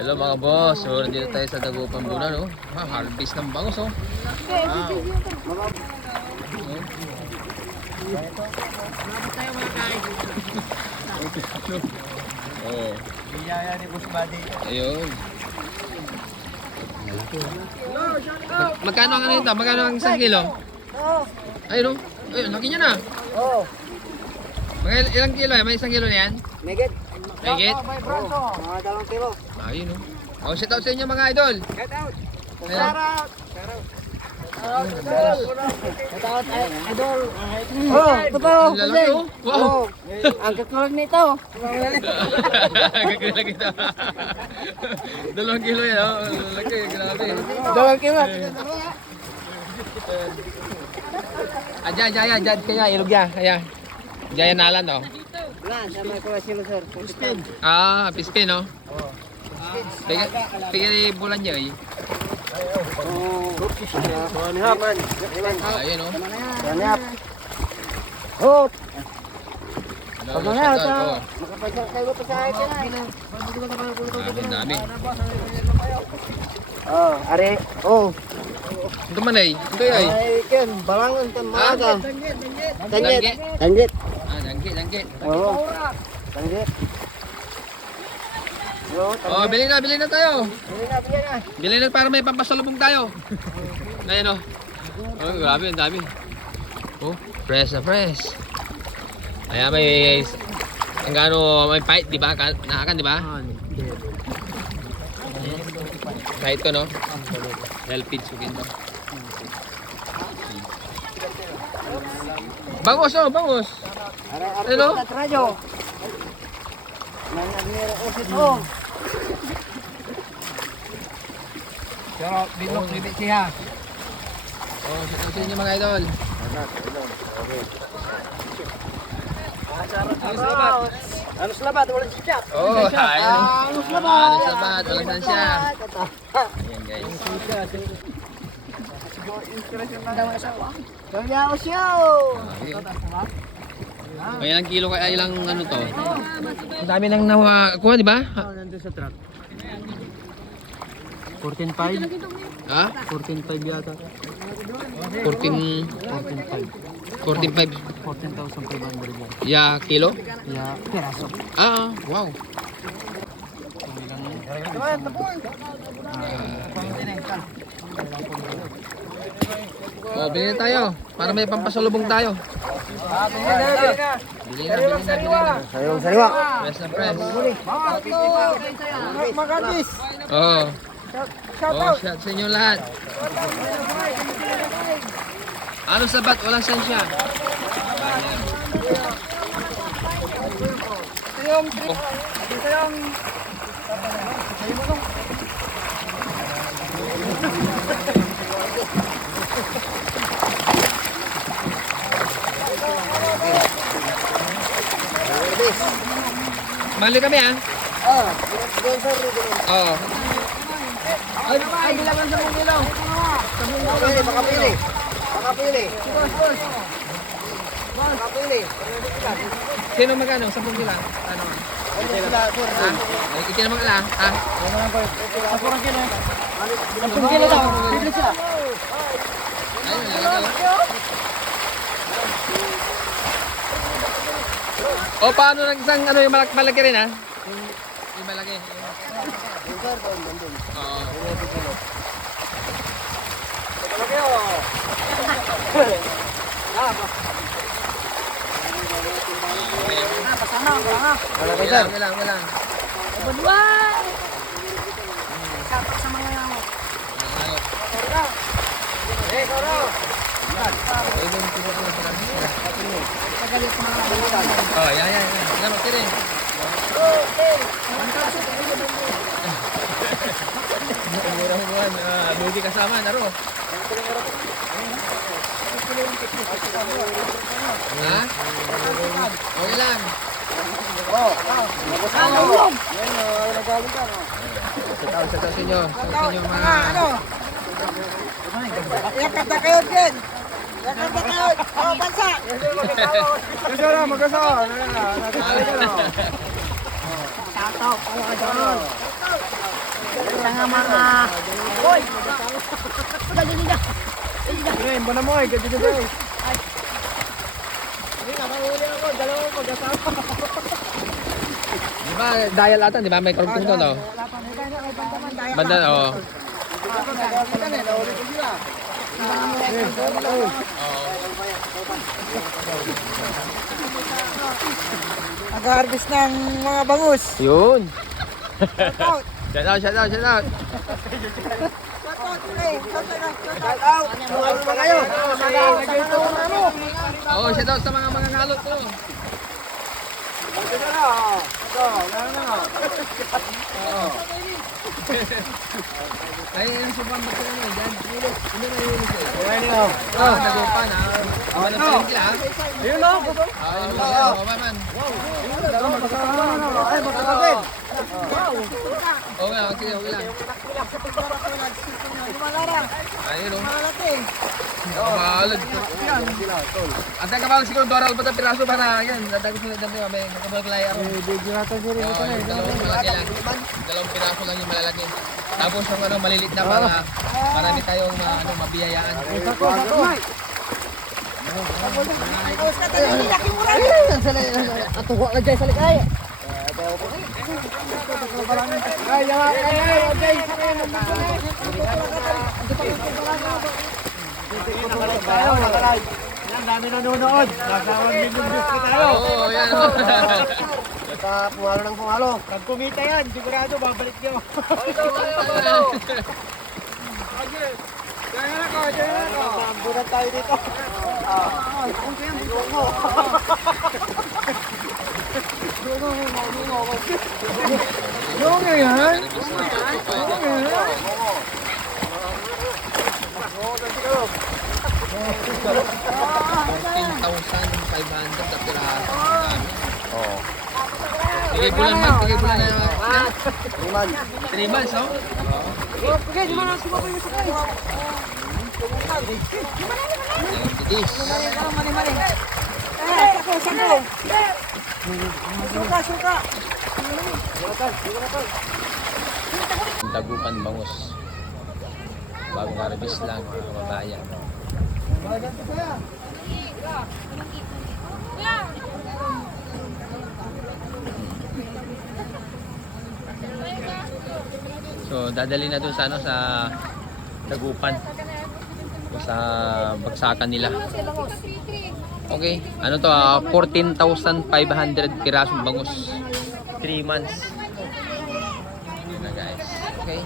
Hello mga boss, so nandito tayo sa Dagupan muna, no? Harvest ng bangus, oh. Wow. Oh. Biyaya ni Boss Buddy. Ayun. Magkano ang ano ito? Magkano ang 1 kilo? Ayun, oh. Ayun, laki niya na. Oo. Ilang kilo yan? May 1 kilo na yan? Megit. Megit? Oo. Mga 2 kilo. Ayun, oh. Oh, shout out sa inyo mga idol. Shout out. Ayan. Shout out. Shout out, idol. Oh, ito pa. Ang lalaki, oh. Wow. Ang kakulang nito. Gagawin lang ito. 2 kilo yan, oh. Laki, grabe. 2 kilo. Diyan kaya, ilog yan. Kaya. Diyan nalan, oh. Wala, sama ko sila sir. Spin. Pispin, no? Pigay bulan niya, eh. Oh, hanihap man. Ayun, oh. Hanihap. Oh, Hello, na shout ito. out, oh. Makapasok tayo pa sa akin. Dami. Oh, are. Oh. Ito man, eh. Ito, eh. Ay, ken, balangon kan maaga. Danggit. Danggit. Danggit. Oo. Danggit. Yo, Oh, bili na tayo. Bili na. Bili na para may pampasalubong tayo. Ngayon, oh. Oh, grabe, ang dami. Oh, fresh na fresh. Ayan, may ang gaano, may fight, di ba? Nakakan, di ba? Kahit ko, no? Helpid, sugin to. Bangus, oh, bangus. Ano? Radyo. Nanagmero usit oh. Pero bilog bibit siya. Oh, sa inyo mga idol. Ano slabat? Wala siya. Oh, ayun. Ano slabat? Ano slabat? Walang sansya. Ayan, guys. Kaya o siya. May ilang kilo kaya ilang ano to? Ang dami nang nakuha, di ba? Nandun sa truck. 14.5. Ha? 14.5 yata. 14 14.5 14,500 yan. ya kilo? Yeah, peraso. Wow. Oh, bili tayo para may pampasalubong tayo. Bili na. Sayong sariwa. Press na press. Magalis. Oh. Oh, shout sa inyo lahat. Ano sabat? Walang sansya. Mali kami, ah. Oo. Ay, bilangan sa mong ilaw. Makapili. Makapili. Sino magkano? 10 kilo? Ano? Iki naman kala. Sa 4 kilo. 10 kilo daw. Bibili sila. Ayun, lalagay. O, paano nang isang ano yung malaki rin, ha? Yung malaki. Oo. Wala. Budway! Kapag sa mga Oh, yan. Salamat ka rin. Murang-murang, bugi kasama, naro. Ha? Okay lang. Shout out sa inyo. Sa inyo mga... Yakat na kayo dyan! Yakat na kayo! Oh, bansa! Mag-asawa! Shoutout! Tanga mga... Hoy! Dali. Ngayon, ba na mo ay, ganyan na ay. Hindi, nakahuli ako, dalawang mag-asama. Di ba, dial ata, di ba? May karugtong to, no? Banda, oo. Nag-harvest ng mga bangus. Yun. Shoutout! Shout out. Shoutout, pre! Shoutout! Ano ba kayo? Oo, shout out sa mga ngalot to. Ay, yung supang ba't sila naman dyan? Hindi na yun siya. Nagupan ha. Aman ang paling sila ha. Ayun o! Ayun mo yan. O, man. Ay, magkakabit! Oo nga, sige, okay lang. Ayun o. Kamalad. At ang kamalad siguro, doral pa ito piraso ba na yan. Dati ko sila dito, may nakabalay ako. Video natin siya rin ito na eh. Dalawang malaki lang. Dalawang piraso lang yung malalaki. Tapos yung malilit na para marami tayong mabiyayaan. Atuwa na dyan sa likay. Ang dami nanonood. Nasa 1 million views na tayo. Oo, yan. Pumalo ng pumalo. Pag kumita yan, sigurado babalik nyo. Diyan na ako. Bulan tayo dito. Yung yan. 14,500 na piraso. Oo. Bigay bulan man, bigay bulan na. 3 months, no? Okay, di mana sumapa yung sakay? Titis. Mali. Sako. Suka. Dagupan bangus. Bagong harvest lang, mga kababayan. So, dadali na dun sa sa Dagupan. Sa bagsakan nila. Okay, ano to, 14,500 pirasong bangus. 3 months. Yun na guys. Okay.